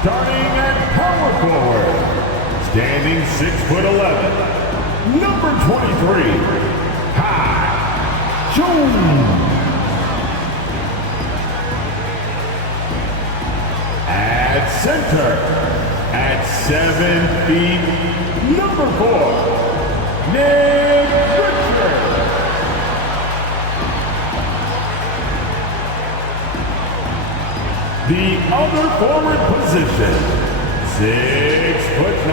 Starting at power forward, standing 6'11", number 23, Jones. At center, at 7 feet, number 4, Nick Richards. The other forward position, 6'9",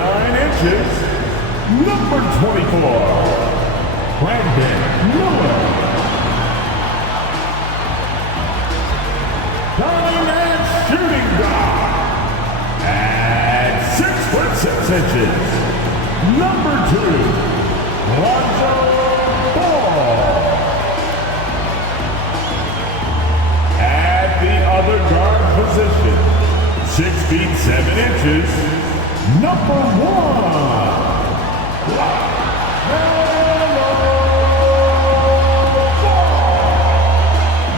number 24, Brandon Miller. Starting at shooting guard, at 6'6", number 2, Lonzo Ball. At the other guard position, 6'7", number 1,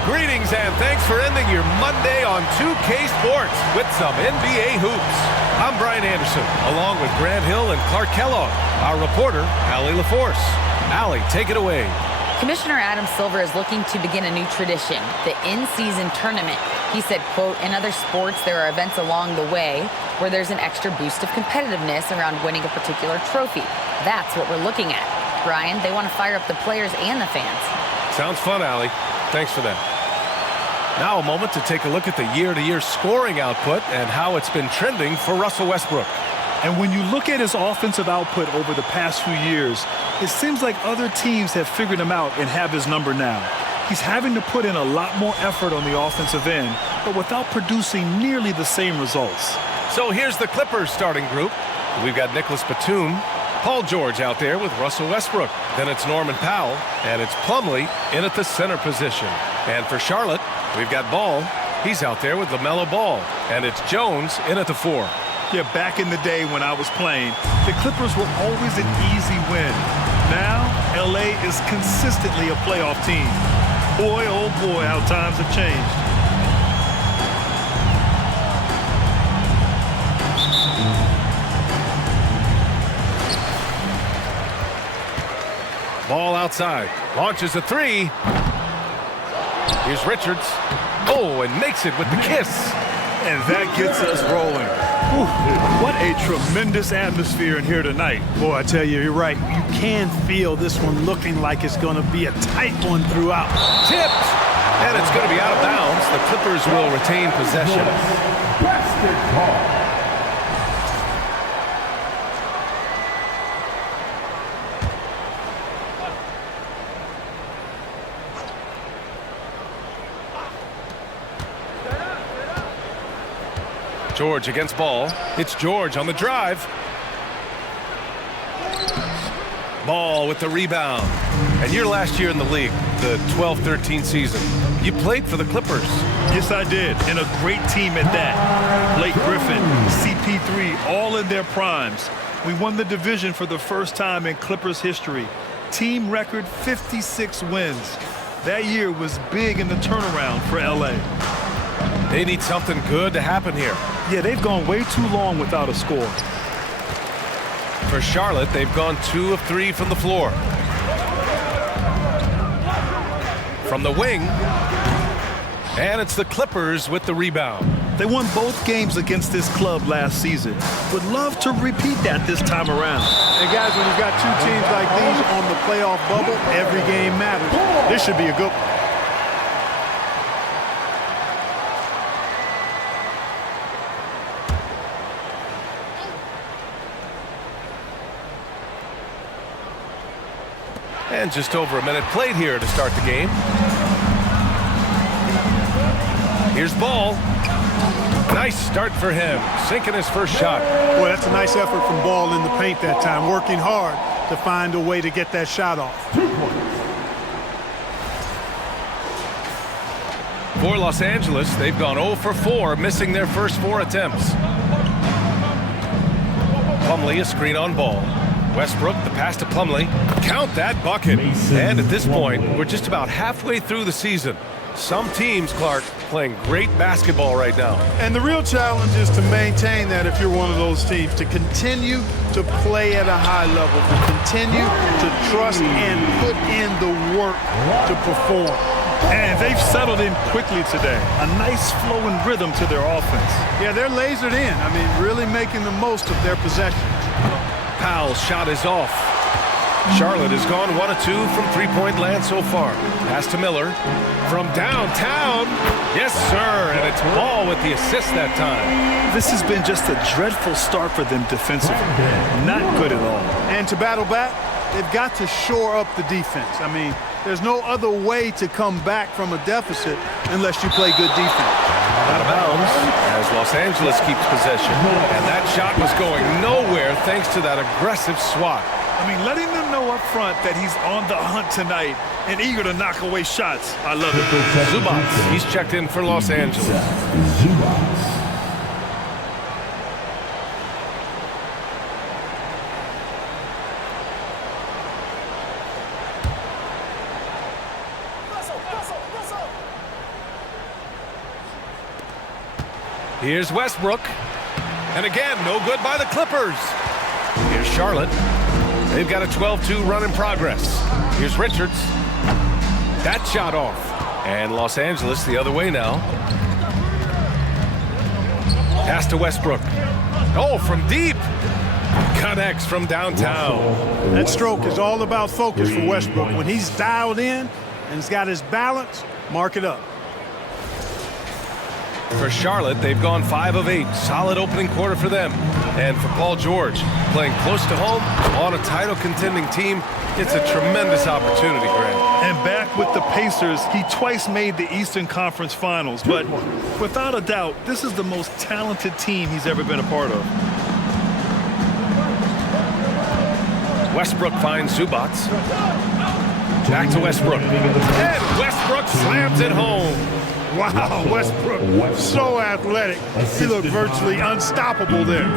Greetings and thanks for ending your Monday on 2K Sports with some NBA hoops. I'm Brian Anderson, along with Grant Hill and Clark Kellogg. Our reporter, Allie LaForce. Allie, take it away. Commissioner Adam Silver is looking to begin a new tradition, the in-season tournament. He said, quote, in other sports, there are events along the way where there's an extra boost of competitiveness around winning a particular trophy. That's what we're looking at. Brian, they want to fire up the players and the fans. Sounds fun, Allie. Thanks for that. Now a moment to take a look at the year-to-year scoring output and how it's been trending for Russell Westbrook. And when you look at his offensive output over the past few years, it seems like other teams have figured him out and have his number now. He's having to put in a lot more effort on the offensive end, but without producing nearly the same results. So here's the Clippers starting group. We've got Nicholas Batum, Paul George out there with Russell Westbrook. Then it's Norman Powell, and it's Plumlee in at the center position. And for Charlotte, we've got Ball. He's out there with LaMelo Ball. And it's Jones in at the 4. Yeah, back in the day when I was playing, the Clippers were always an easy win. Now, LA is consistently a playoff team. Boy, oh boy, how times have changed. Ball outside. Launches a 3. Here's Richards. Oh, and makes it with the kiss. And that gets us rolling. Whew, what a tremendous atmosphere in here tonight. Boy, I tell you, you're right. You can feel this one looking like it's going to be a tight one throughout. Tipped. And it's going to be out of bounds. The Clippers will retain possession. Basketball. George against Ball. It's George on the drive. Ball with the rebound. And your last year in the league, the 12-13 season, you played for the Clippers. Yes, I did, and a great team at that. Blake Griffin, CP3, all in their primes. We won the division for the first time in Clippers history. Team record 56 wins. That year was big in the turnaround for LA. They need something good to happen here. Yeah, they've gone way too long without a score. For Charlotte, they've gone 2 of 3 from the floor. From the wing, and it's the Clippers with the rebound. They won both games against this club last season. Would love to repeat that this time around. And guys, when you've got two teams like these on the playoff bubble, every game matters. This should be a good one. And just over a minute played here to start the game. Here's Ball. Nice start for him, sinking his first shot. Boy, that's a nice effort from Ball in the paint that time, working hard to find a way to get that shot off. For Los Angeles, they've gone 0 for 4, missing their first 4 attempts. Plumlee a screen on Ball. Westbrook, the pass to Plumlee. Count that bucket. And at this point, we're just about halfway through the season. Some teams, Clark, playing great basketball right now. And the real challenge is to maintain that if you're one of those teams, to continue to play at a high level, to continue to trust and put in the work to perform. And they've settled in quickly today. A nice flowing rhythm to their offense. Yeah, they're lasered in. I mean, really making the most of their possessions. Powell's shot is off. Charlotte has gone 1 of 2 from three-point land so far. Pass to Miller from downtown. Yes, sir, and it's Ball with the assist that time. This has been just a dreadful start for them defensively. Not good at all. And to battle back, they've got to shore up the defense. I mean, there's no other way to come back from a deficit unless you play good defense. Out of bounds as Los Angeles keeps possession. And that shot was going nowhere thanks to that aggressive swat. I mean, letting them know up front that he's on the hunt tonight and eager to knock away shots. I love it. Zubac, he's checked in for Los Angeles. Here's Westbrook. And again, no good by the Clippers. Here's Charlotte. They've got a 12-2 run in progress. Here's Richards. That shot off. And Los Angeles the other way now. Pass to Westbrook. Oh, from deep. Connects from downtown. That stroke is all about focus for Westbrook. When he's dialed in and he's got his balance, mark it up. For Charlotte, they've gone 5 of 8. Solid opening quarter for them. And for Paul George, playing close to home on a title-contending team, it's a tremendous opportunity, Grant. And back with the Pacers, he twice made the Eastern Conference Finals. But without a doubt, this is the most talented team he's ever been a part of. Westbrook finds Zubac. Back to Westbrook. And Westbrook slams it home. Wow, Westbrook, so athletic. He looked virtually unstoppable there.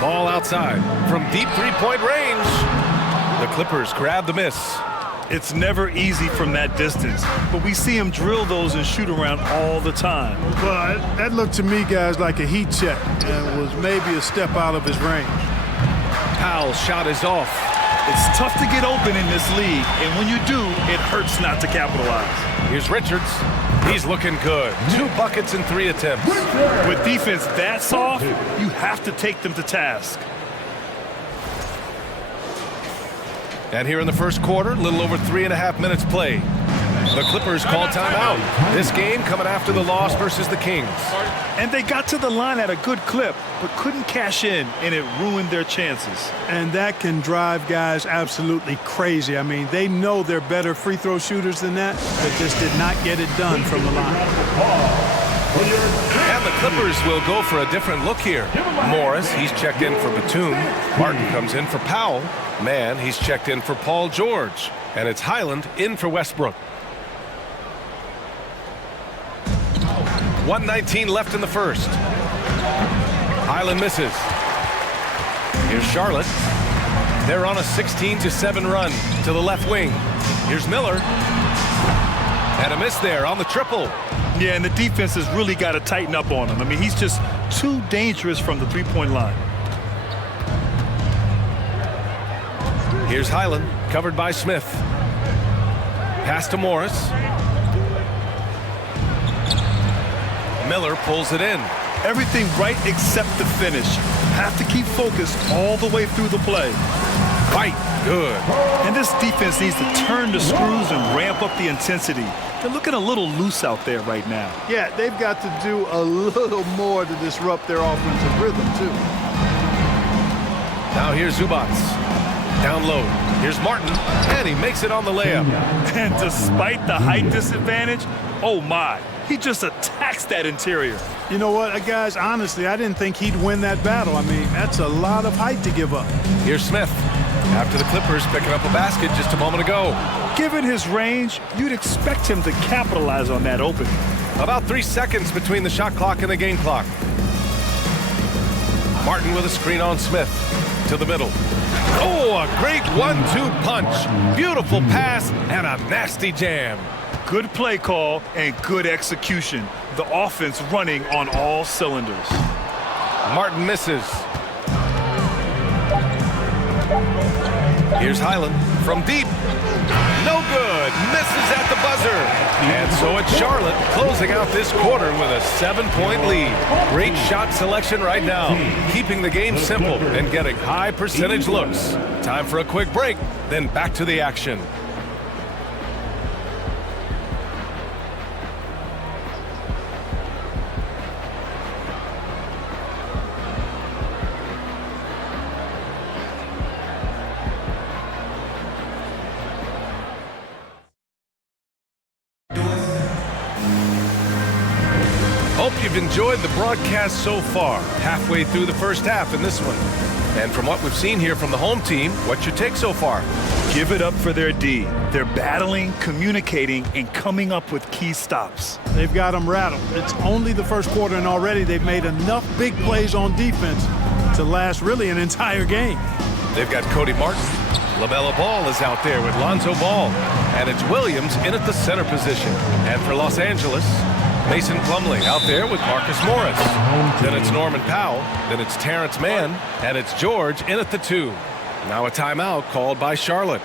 Ball outside from deep three-point range. The Clippers grab the miss. It's never easy from that distance, but we see him drill those and shoot around all the time. Well, that looked to me, guys, like a heat check and was maybe a step out of his range. Powell's shot is off. It's tough to get open in this league, and when you do, it hurts not to capitalize. Here's Richards. He's looking good. 2 buckets in 3 attempts. With defense that soft, you have to take them to task. And here in the first quarter, a little over 3.5 minutes played. The Clippers call timeout. This game coming after the loss versus the Kings. And they got to the line at a good clip, but couldn't cash in, and it ruined their chances. And that can drive guys absolutely crazy. I mean, they know they're better free throw shooters than that, but just did not get it done from the line. And the Clippers will go for a different look here. Morris, he's checked in for Batum. Martin comes in for Powell. Mann, he's checked in for Paul George. And it's Highland in for Westbrook. 1:19 left in the first. Highland misses. Here's Charlotte. They're on a 16-7 run to the left wing. Here's Miller. And a miss there on the triple. Yeah, and the defense has really got to tighten up on him. I mean, he's just too dangerous from the three-point line. Here's Highland, covered by Smith. Pass to Morris. Miller pulls it in. Everything right except the finish. Have to keep focused all the way through the play. Fight. Good. And this defense needs to turn the screws and ramp up the intensity. They're looking a little loose out there right now. Yeah, they've got to do a little more to disrupt their offensive rhythm, too. Now here's Zubac. Down low. Here's Martin. And he makes it on the layup. And despite the height disadvantage, oh my, he just attacks that interior. You know what, guys, honestly, I didn't think he'd win that battle. I mean, that's a lot of height to give up. Here's Smith. After the Clippers picking up a basket just a moment ago. Given his range, you'd expect him to capitalize on that opening. About 3 seconds between the shot clock and the game clock. Martin with a screen on Smith. to the middle. Oh, a great 1-2 punch. Beautiful pass and a nasty jam. Good play call and good execution. The offense running on all cylinders. Martin misses. Here's Highland from deep. No good. Misses at the buzzer. And so it's Charlotte closing out this quarter with a 7-point lead. Great shot selection right now. Keeping the game simple and getting high percentage looks. Time for a quick break, then back to the action. Hope you've enjoyed the broadcast so far, halfway through the first half in this one. And from what we've seen here from the home team, what's your take so far? Give it up for their D. They're battling, communicating, and coming up with key stops. They've got them rattled. It's only the first quarter, and already they've made enough big plays on defense to last really an entire game. They've got Cody Martin. LaMelo Ball is out there with Lonzo Ball. And it's Williams in at the center position. And for Los Angeles, Mason Plumlee out there with Marcus Morris. Then it's Norman Powell. Then it's Terrence Mann. And it's George in at the 2. Now a timeout called by Charlotte.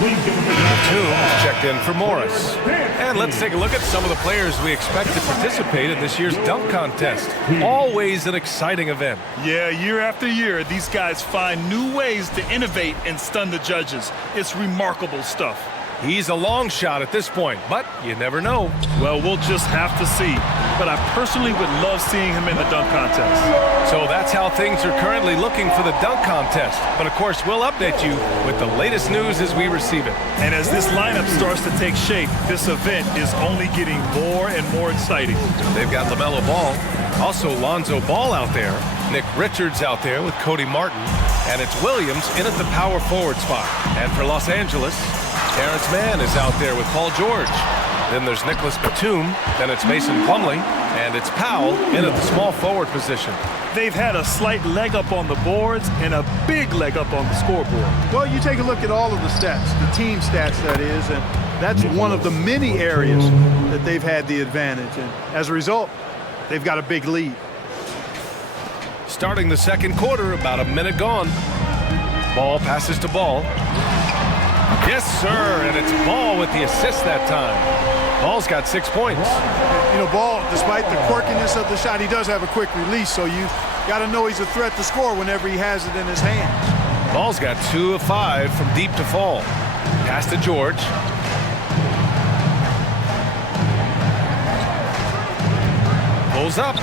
Batum checked in for Morris. And let's take a look at some of the players we expect to participate in this year's dunk contest. Always an exciting event. Yeah, year after year, these guys find new ways to innovate and stun the judges. It's remarkable stuff. He's a long shot at this point, but you never know. Well, we'll just have to see. But I personally would love seeing him in the dunk contest. So that's how things are currently looking for the dunk contest. But of course, we'll update you with the latest news as we receive it. And as this lineup starts to take shape, this event is only getting more and more exciting. They've got LaMelo Ball, also Lonzo Ball out there, Nick Richards out there with Cody Martin, and it's Williams in at the power forward spot. And for Los Angeles, Terrence Mann is out there with Paul George. Then there's Nicholas Batum. Then it's Mason Plumlee. And it's Powell in at the small forward position. They've had a slight leg up on the boards and a big leg up on the scoreboard. Well, you take a look at all of the stats, the team stats that is, and that's one of the many areas that they've had the advantage. And as a result, they've got a big lead. Starting the second quarter, about a minute gone. Ball passes to Ball. Yes, sir, and it's Ball with the assist that time. Ball's got 6 points. You know, Ball, despite the quirkiness of the shot, he does have a quick release, so you got to know he's a threat to score whenever he has it in his hands. Ball's got 2 of 5 from deep to fall. Pass to George. Pulls up.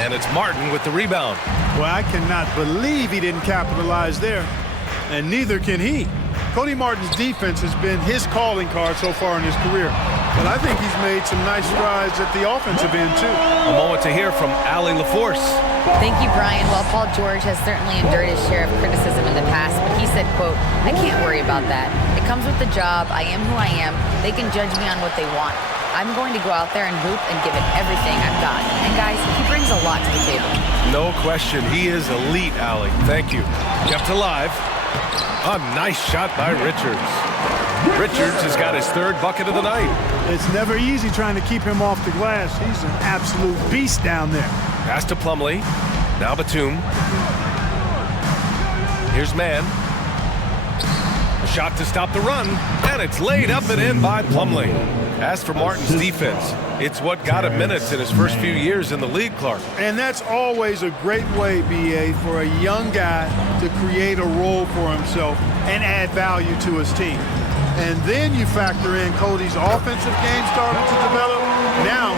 And it's Martin with the rebound. Well, I cannot believe he didn't capitalize there, and neither can he. Cody Martin's defense has been his calling card so far in his career, but I think he's made some nice strides at the offensive end, too. A moment to hear from Allie LaForce. Thank you, Brian. While Paul George has certainly endured his share of criticism in the past, but he said, quote, "I can't worry about that. It comes with the job. I am who I am. They can judge me on what they want. I'm going to go out there and hoop and give it everything I've got." And guys, he brings a lot to the table. No question. He is elite, Allie. Thank you. Kept alive. A nice shot by Richards. Richards has got his 3rd bucket of the night. It's never easy trying to keep him off the glass. He's an absolute beast down there. Pass to Plumlee. Now Batum. Here's Mann. A shot to stop the run, and it's laid up and in by Plumlee. As for Martin's defense, it's what got him minutes in his first few years in the league, Clark. And that's always a great way, B.A., for a young guy to create a role for himself and add value to his team. And then you factor in Cody's offensive game starting to develop. Now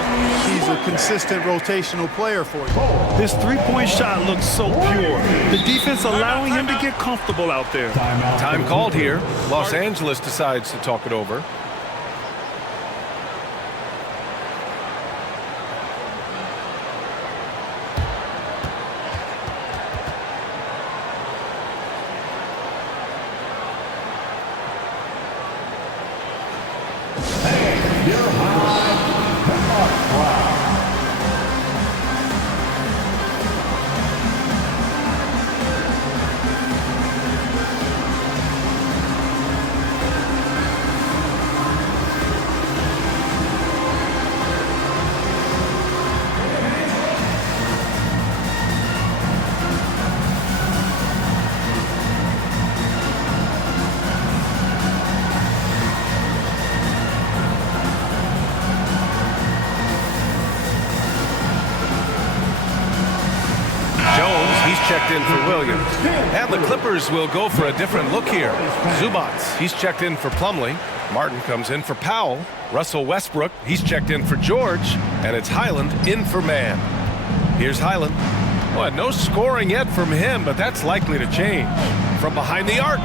he's a consistent rotational player for you. This three-point shot looks so pure. The defense allowing him to get comfortable out there. Time called here. Los Angeles decides to talk it over. Your He's checked in for Williams. And the Clippers will go for a different look here. Zubats, he's checked in for Plumlee. Martin comes in for Powell. Russell Westbrook, he's checked in for George. And it's Highland in for Mann. Here's Highland. Well, no scoring yet from him, but that's likely to change. From behind the arc.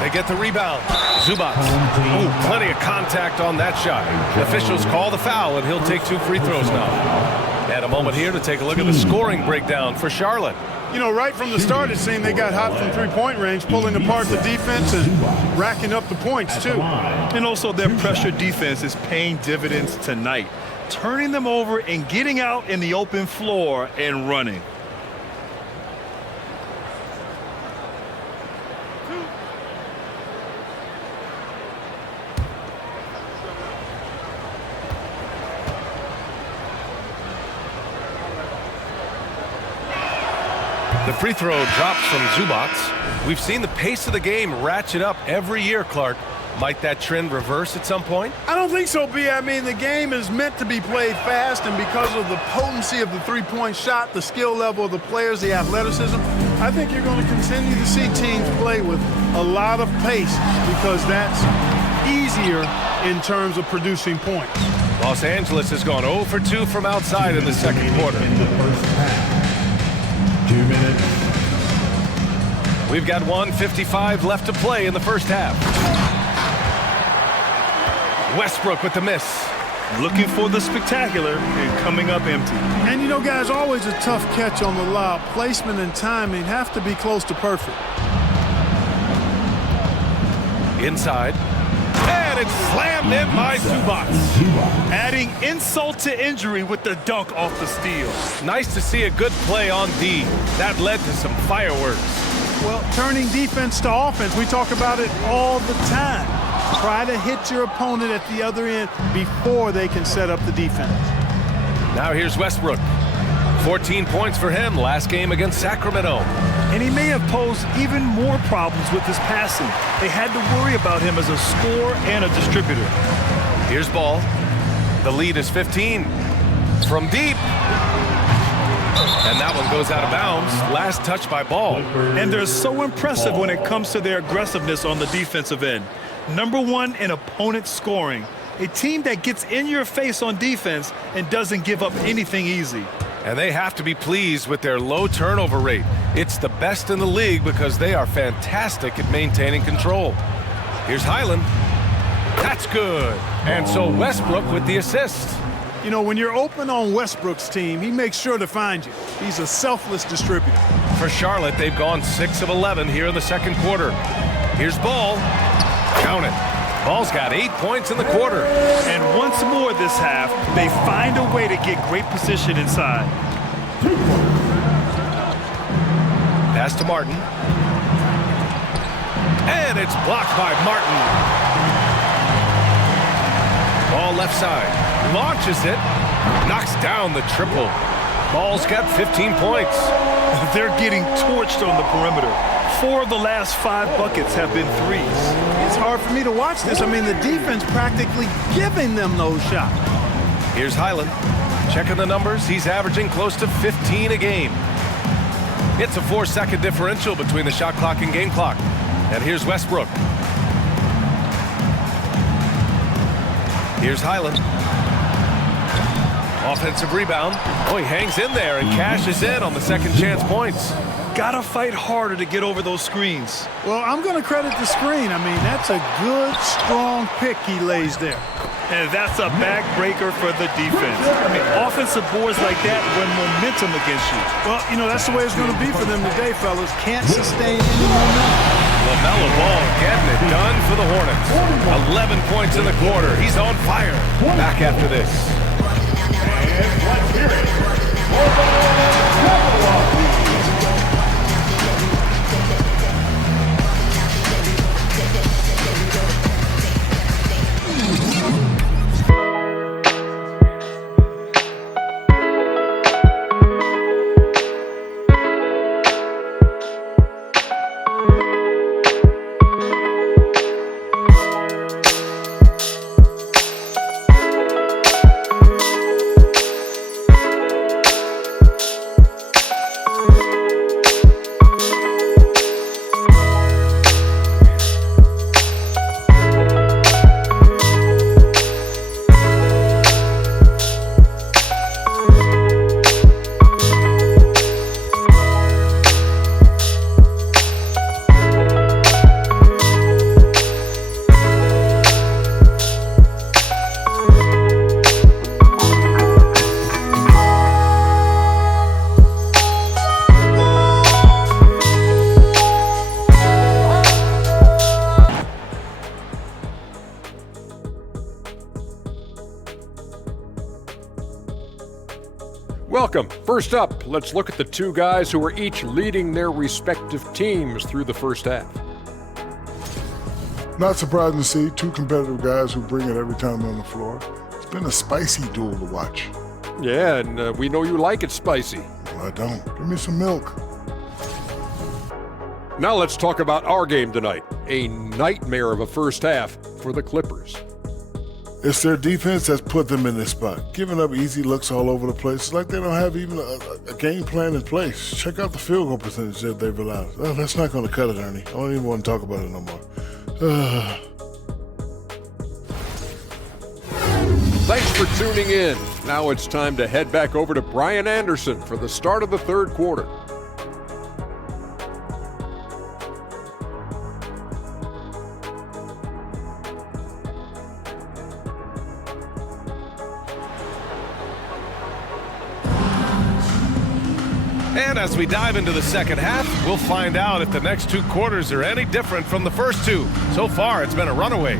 They get the rebound. Zubats. Ooh, plenty of contact on that shot. Officials call the foul, and he'll take 2 free throws now. And a moment here to take a look at the scoring breakdown for Charlotte. You know, right from the start, it seemed they got hot from three-point range, pulling apart the defense and racking up the points, too. And also their pressure defense is paying dividends tonight, turning them over and getting out in the open floor and running. The free throw drops from Zubats. We've seen the pace of the game ratchet up every year, Clark. Might that trend reverse at some point? I don't think so, B. I mean, the game is meant to be played fast, and because of the potency of the three-point shot, the skill level of the players, the athleticism, I think you're going to continue to see teams play with a lot of pace because that's easier in terms of producing points. Los Angeles has gone 0 for 2 from outside in the second quarter. In the first half. 2 minutes. We've got 1:55 left to play in the first half. Westbrook with the miss. Looking for the spectacular and coming up empty. And, you know, guys, always a tough catch on the lob. Placement and timing have to be close to perfect. Inside. And it's slammed in by Zubats. Adding insult to injury with the dunk off the steal. Nice to see a good play on D. That led to some fireworks. Well, turning defense to offense, we talk about it all the time. Try to hit your opponent at the other end before they can set up the defense. Now here's Westbrook. 14 points for him last game against Sacramento. And he may have posed even more problems with his passing. They had to worry about him as a scorer and a distributor. Here's Ball. The lead is 15. From deep. And that one goes out of bounds. Last touch by Ball. And they're so impressive when it comes to their aggressiveness on the defensive end. Number 1 in opponent scoring. A team that gets in your face on defense and doesn't give up anything easy. And they have to be pleased with their low turnover rate. It's the best in the league because they are fantastic at maintaining control. Here's Highland. That's good. And so Westbrook with the assist. You know, when you're open on Westbrook's team, he makes sure to find you. He's a selfless distributor. For Charlotte, they've gone 6 of 11 here in the second quarter. Here's Ball. Count it. Ball's got 8 points in the quarter. And once more this half, they find a way to get great position inside. Pass to Martin. And it's blocked by Martin. Ball left side. Launches it. Knocks down the triple. Ball's got 15 points. They're getting torched on the perimeter. 4 of the last 5 buckets have been threes. It's hard for me to watch this. I mean, the defense practically giving them those shots. Here's Highland. Checking the numbers. He's averaging close to 15 a game. It's a 4-second differential between the shot clock and game clock. And here's Westbrook. Here's Highland. Offensive rebound. Oh, he hangs in there and cashes in on the second chance points. Gotta fight harder to get over those screens. Well, I'm going to credit the screen. I mean, that's a good, strong pick he lays there. And that's a backbreaker for the defense. I mean, offensive boards like that run momentum against you. Well, you know, that's the way it's going to be for them today, fellas. Can't sustain any momentum. LaMelo Ball getting it done for the Hornets. 11 points in the quarter. He's on fire. Back after this. And let's hear it for the Welcome. First up, let's look at the two guys who are each leading their respective teams through the first half. Not surprising to see two competitive guys who bring it every time they're on the floor. It's been a spicy duel to watch. Yeah, and we know you like it spicy. Well, I don't. Give me some milk. Now let's talk about our game tonight. A nightmare of a first half for the Clippers. It's their defense that's put them in this spot. Giving up easy looks all over the place. It's like they don't have even a game plan in place. Check out the field goal percentage that they've allowed. Oh, that's not going to cut it, Ernie. I don't even want to talk about it no more. Thanks for tuning in. Now it's time to head back over to Brian Anderson for the start of the third quarter. And as we dive into the second half, we'll find out if the next two quarters are any different from the first two. So far, it's been a runaway.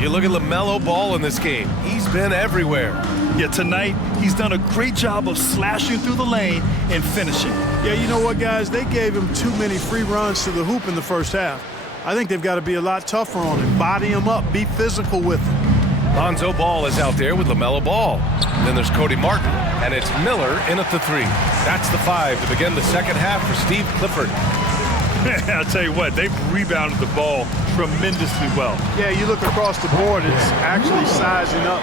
You look at LaMelo Ball in this game. He's been everywhere. Yeah, tonight, he's done a great job of slashing through the lane and finishing. Yeah, you know what, guys? They gave him too many free runs to the hoop in the first half. I think they've got to be a lot tougher on him. Body him up. Be physical with him. Lonzo Ball is out there with LaMelo Ball. Then there's Cody Martin, and it's Miller in at the three. That's the five to begin the second half for Steve Clifford. I'll tell you what, they've rebounded the ball tremendously well. Yeah, you look across the board, it's actually sizing up,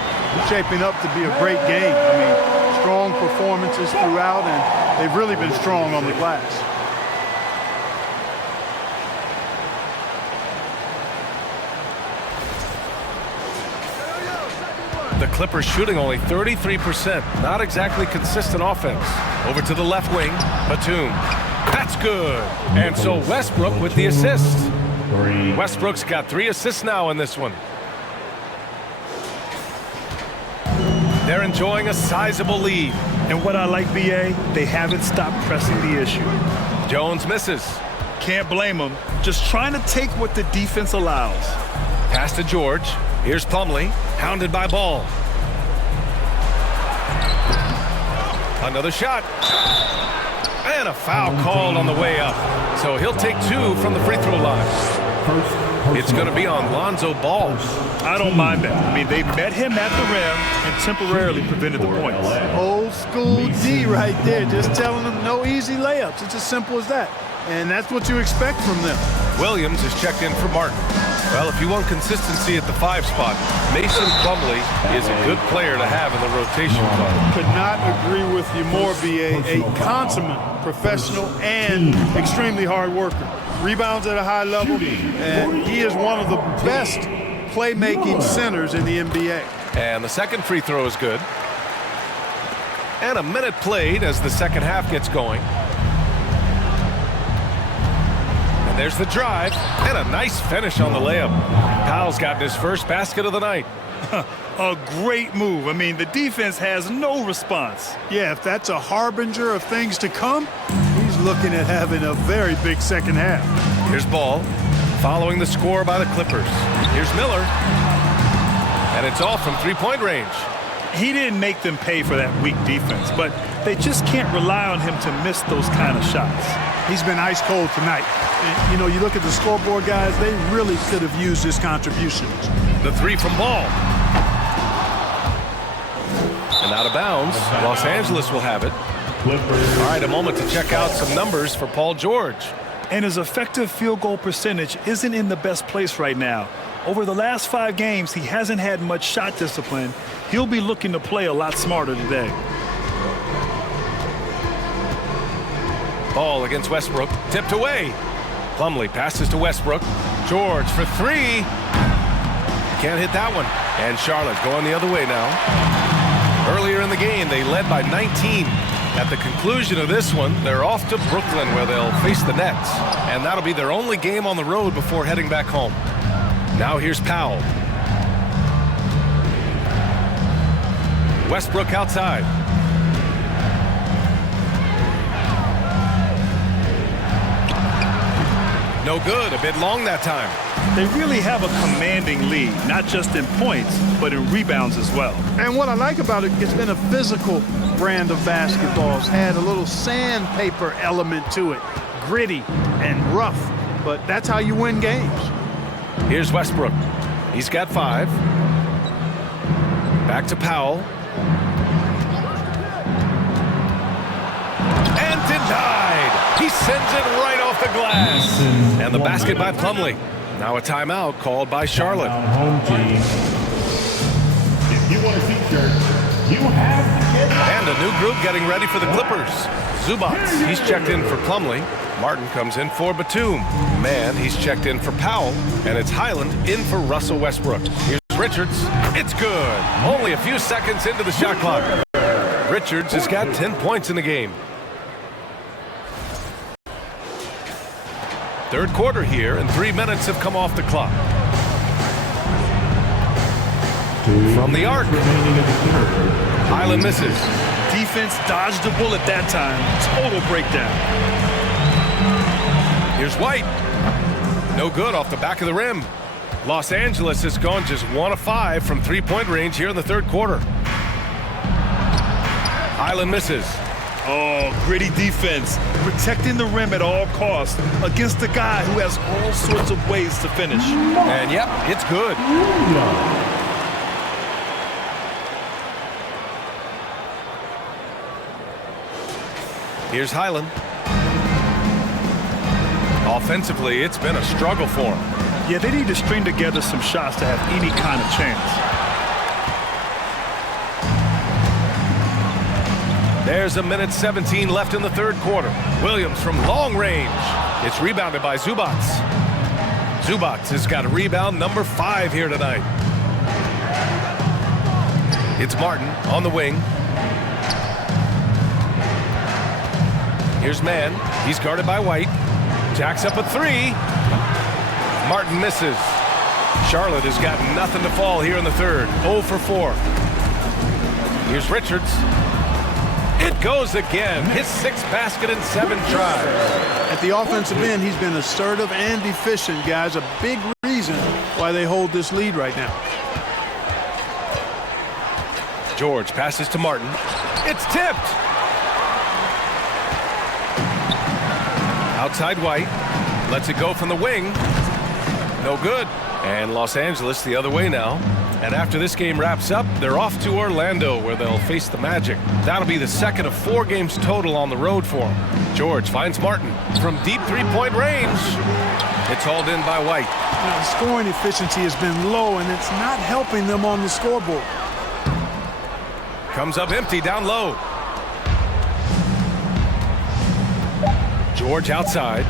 shaping up to be a great game. I mean, strong performances throughout, and they've really been strong on the glass. The Clippers shooting only 33%. Not exactly consistent offense. Over to the left wing, Batum. That's good. And so Westbrook with the assist. Westbrook's got 3 assists now in this one. They're enjoying a sizable lead. And what I like, B.A., they haven't stopped pressing the issue. Jones misses. Can't blame them. Just trying to take what the defense allows. Pass to George. Here's Plumlee, hounded by Ball. Another shot. And a foul called on the way up. So he'll take 2 from the free throw line. It's going to be on Lonzo Ball. I don't mind that. I mean, they met him at the rim and temporarily prevented the points. Old school D right there, just telling them no easy layups. It's as simple as that. And that's what you expect from them. Williams is checked in for Martin. Well, if you want consistency at the 5 spot, Mason Plumlee is a good player to have in the rotation. Could not agree with you more, B.A. A consummate professional and extremely hard worker. Rebounds at a high level, and he is one of the best playmaking centers in the NBA. And the second free throw is good. And a minute played as the second half gets going. And there's the drive, and a nice finish on the layup. Powell's gotten his first basket of the night. A great move. I mean, the defense has no response. Yeah, if that's a harbinger of things to come, he's looking at having a very big second half. Here's Ball, following the score by the Clippers. Here's Miller, and it's all from three-point range. He didn't make them pay for that weak defense, but they just can't rely on him to miss those kind of shots. He's been ice cold tonight. And, you know, you look at the scoreboard, guys, they really could have used his contributions. The 3 from Ball. And out of bounds, Los Angeles will have it. All right, a moment to check out some numbers for Paul George. And his effective field goal percentage isn't in the best place right now. Over the last 5 games, he hasn't had much shot discipline. He'll be looking to play a lot smarter today. Ball against Westbrook, tipped away. Plumlee passes to Westbrook. George for 3. Can't hit that one. And Charlotte going the other way now. Earlier in the game, they led by 19. At the conclusion of this one, they're off to Brooklyn where they'll face the Nets. And that'll be their only game on the road before heading back home. Now here's Powell. Westbrook outside. No good, a bit long that time. They really have a commanding lead, not just in points, but in rebounds as well. And what I like about it, it's been a physical brand of basketball. It's had a little sandpaper element to it, gritty and rough, but that's how you win games. Here's Westbrook. He's got 5. Back to Powell. And denied. He sends it right off the glass. And the basket by Plumlee. Now a timeout called by Charlotte. Home team. If you want a t-shirt, you have to get And a new group getting ready for the Clippers. Zubats, he's checked in for Plumlee. Martin comes in for Batum. Mann, he's checked in for Powell. And it's Highland in for Russell Westbrook. Here's Richards. It's good. Only a few seconds into the shot clock. Richards has got 10 points in the game. Third quarter here, and 3 minutes have come off the clock. From the arc. Highland misses. Defense dodged the bullet that time. Total breakdown. Here's White. No good off the back of the rim. Los Angeles has gone just 1 of 5 from three-point range here in the third quarter. Highland misses. Oh, gritty defense. Protecting the rim at all costs against a guy who has all sorts of ways to finish. And yep, it's good. Here's Highland. Offensively, it's been a struggle for him. Yeah, they need to string together some shots to have any kind of chance. There's 1:17 left in the third quarter. Williams from long range. It's rebounded by Zubats. Zubats has got a rebound number 5 here tonight. It's Martin on the wing. Here's Mann. He's guarded by White. Jacks up a 3. Martin misses. Charlotte has got nothing to fall here in the third. 0 for 4. Here's Richards. It goes again. His 6th basket in 7 tries. At the offensive end, he's been assertive and efficient, guys. A big reason why they hold this lead right now. George passes to Martin. It's tipped. Outside White. Lets it go from the wing. No good. And Los Angeles the other way now. And after this game wraps up, they're off to Orlando where they'll face the Magic. That'll be the second of 4 games total on the road for them. George finds Martin from deep three-point range. It's hauled in by White. Now, the scoring efficiency has been low, and it's not helping them on the scoreboard. Comes up empty down low. George outside.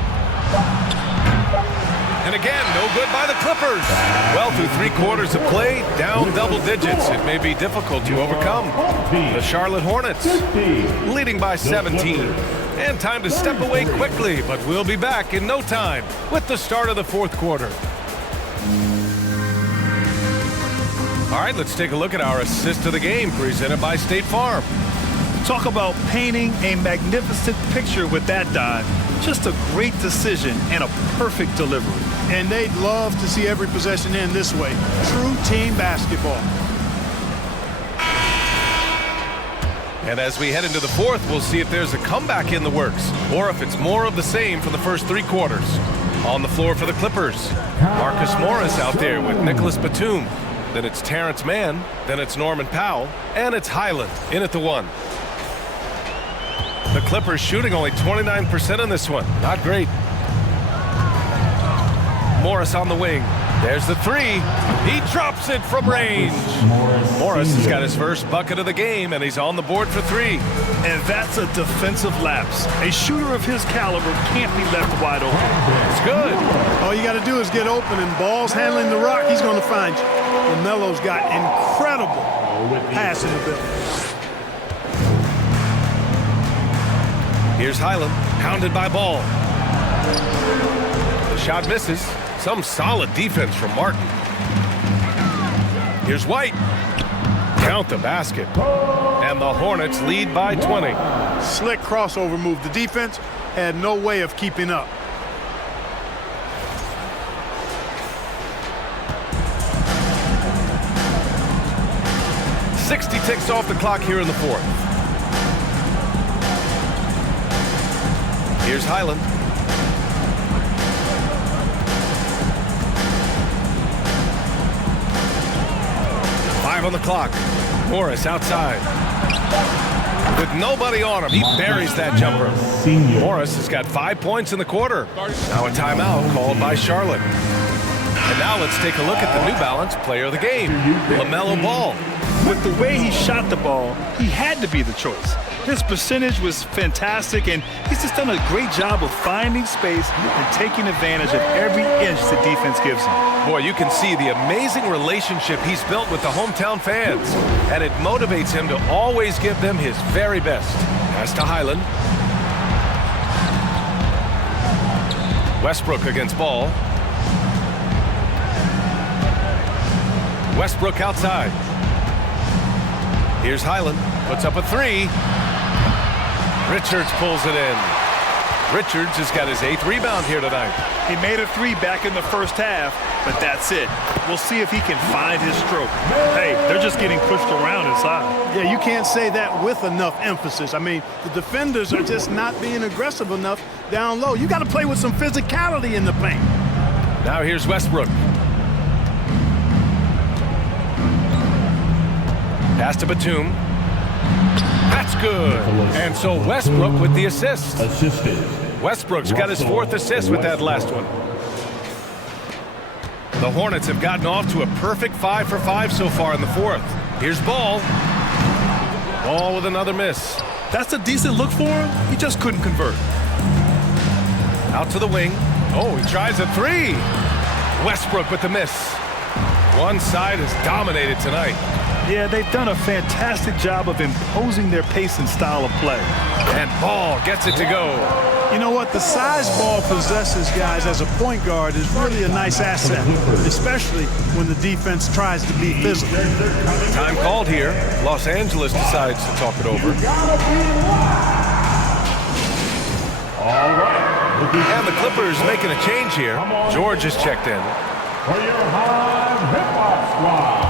And again, no good by the Clippers. Well, through 3 quarters of play, down double digits. It may be difficult to overcome. The Charlotte Hornets leading by 17. And time to step away quickly, but we'll be back in no time with the start of the fourth quarter. All right, let's take a look at our assist of the game presented by State Farm. Talk about painting a magnificent picture with that dive. Just a great decision and a perfect delivery. And they'd love to see every possession end this way. True team basketball. And as we head into the fourth, we'll see if there's a comeback in the works or if it's more of the same from the first 3 quarters. On the floor for the Clippers, Marcus Morris out there with Nicholas Batum. Then it's Terrence Mann. Then it's Norman Powell. And it's Highland in at the 1. The Clippers shooting only 29% in this one. Not great. Morris on the wing. There's the 3. He drops it from range. Morris has got his first bucket of the game, and he's on the board for 3. And that's a defensive lapse. A shooter of his caliber can't be left wide open. It's good. All you got to do is get open, and Ball's handling the rock. He's going to find you. LaMelo's got incredible passing ability. Here's Highland, pounded by Ball. The shot misses. Some solid defense from Martin. Here's White. Count the basket. And the Hornets lead by 20. Slick crossover move. The defense had no way of keeping up. 60 ticks off the clock here in the fourth. Here's Highland. On the clock. Morris outside. With nobody on him, he buries that jumper. Morris has got 5 points in the quarter. Now a timeout called by Charlotte. And now let's take a look at the New Balance player of the game, LaMelo Ball. With the way he shot the ball, he had to be the choice. His percentage was fantastic, and he's just done a great job of finding space and taking advantage of every inch the defense gives him. Boy, you can see the amazing relationship he's built with the hometown fans, and it motivates him to always give them his very best. Pass to Highland. Westbrook against Ball. Westbrook outside. Here's Highland. Puts up a three. Richards pulls it in. Richards has got his 8th rebound here tonight. He made a three back in the first half, but that's it. We'll see if he can find his stroke. Hey, they're just getting pushed around inside. Yeah, you can't say that with enough emphasis. I mean, the defenders are just not being aggressive enough down low. You got to play with some physicality in the paint. Now here's Westbrook. Pass to Batum. That's good. And so Westbrook with the assist. Westbrook's got his 4th assist with that last one. The Hornets have gotten off to a perfect 5 for 5 so far in the 4th. Here's Ball. Ball with another miss. That's a decent look for him. He just couldn't convert. Out to the wing. Oh, he tries a three. Westbrook with the miss. One side is dominated tonight. Yeah, they've done a fantastic job of imposing their pace and style of play. And Ball gets it to go. You know what? The size Ball possesses, guys, as a point guard is really a nice asset, especially when the defense tries to be physical. Time called here. Los Angeles decides to talk it over. And the Clippers making a change here. George is checked in. For your high hip-hop squad.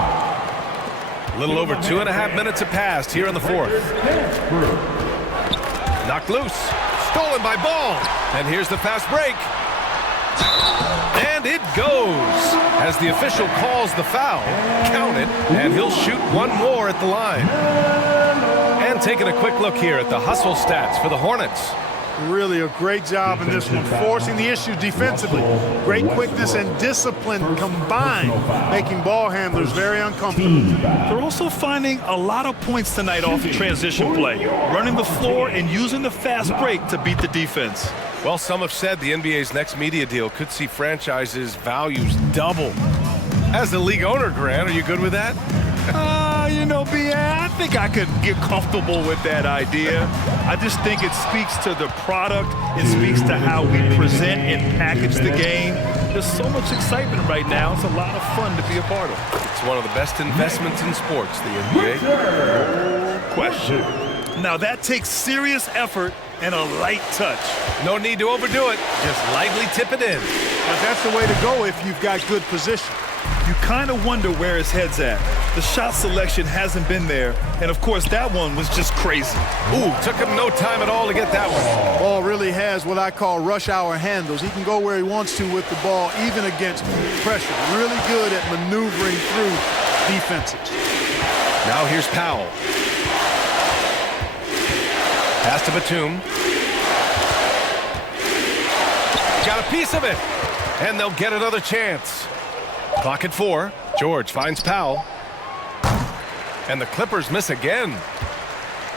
A little over 2.5 minutes have passed here in the 4th. Knocked loose. Stolen by Ball. And here's the fast break. And it goes. As the official calls the foul, count it, and he'll shoot one more at the line. And taking a quick look here at the hustle stats for the Hornets. Really a great job in this one, forcing the issue defensively. Great quickness and discipline combined, making ball handlers very uncomfortable. They're also finding a lot of points tonight off the transition play, running the floor and using the fast break to beat the defense. Well, some have said the NBA's next media deal could see franchises' values double. As the league owner, Grant, are you good with that? You know, I think I could get comfortable with that idea. I just think it speaks to the product. It speaks to how we present and package the game. There's so much excitement right now. It's a lot of fun to be a part of. It's one of the best investments in sports, the NBA. No question. Now, that takes serious effort and a light touch. No need to overdo it. Just lightly tip it in. But that's the way to go if you've got good position. You kind of wonder where his head's at. The shot selection hasn't been there, and of course that one was just crazy. Ooh, took him no time at all to get that one. Ball really has what I call rush hour handles. He can go where he wants to with the ball, even against pressure. Really good at maneuvering through defenses. Now here's Powell. Pass to Batum. Got a piece of it, and they'll get another chance. Clock at 4. George finds Powell. And the Clippers miss again.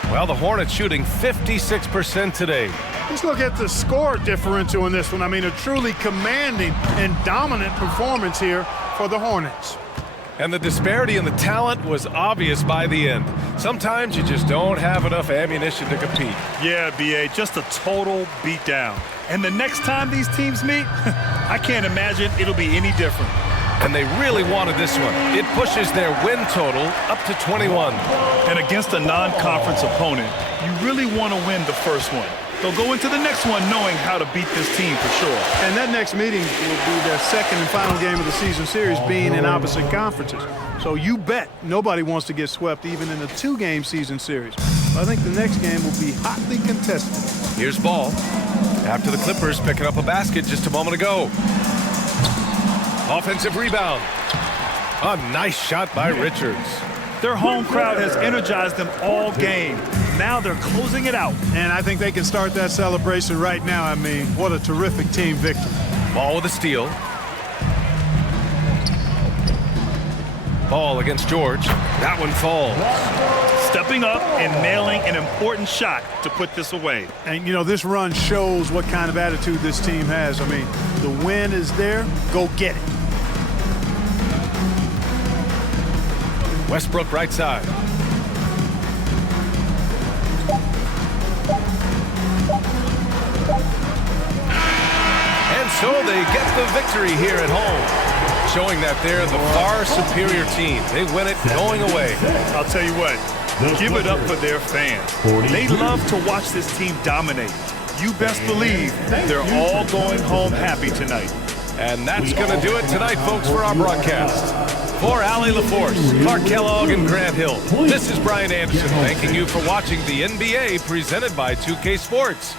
Well, the Hornets shooting 56% today. Let's look at the score differential in this one. I mean, a truly commanding and dominant performance here for the Hornets. And the disparity in the talent was obvious by the end. Sometimes you just don't have enough ammunition to compete. Yeah, B.A., just a total beatdown. And the next time these teams meet, I can't imagine it'll be any different. And they really wanted this one. It pushes their win total up to 21. And against a non-conference opponent, you really want to win the first one. They'll go into the next one knowing how to beat this team for sure. And that next meeting will be their second and final game of the season series, being in opposite conferences. So you bet nobody wants to get swept even in a 2-game season series. I think the next game will be hotly contested. Here's Ball. After the Clippers picking up a basket just a moment ago. Offensive rebound. A nice shot by Richards. Their home crowd has energized them all game. Now they're closing it out. And I think they can start that celebration right now. I mean, what a terrific team victory. Ball with a steal. Ball against George. That one falls. Stepping up and nailing an important shot to put this away. And, you know, this run shows what kind of attitude this team has. I mean, the win is there. Go get it. Westbrook right side. And so they get the victory here at home, showing that they're the far superior team. They win it going away. I'll tell you what, give it up for their fans. They love to watch this team dominate. You best believe they're all going home happy tonight. And that's going to do it tonight, folks, for our broadcast. For Allie LaForce, Clark Kellogg, and Grant Hill, this is Brian Anderson thanking you for watching the NBA presented by 2K Sports.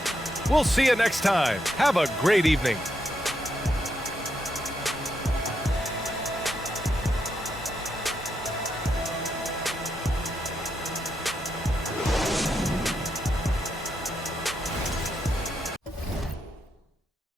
We'll see you next time. Have a great evening.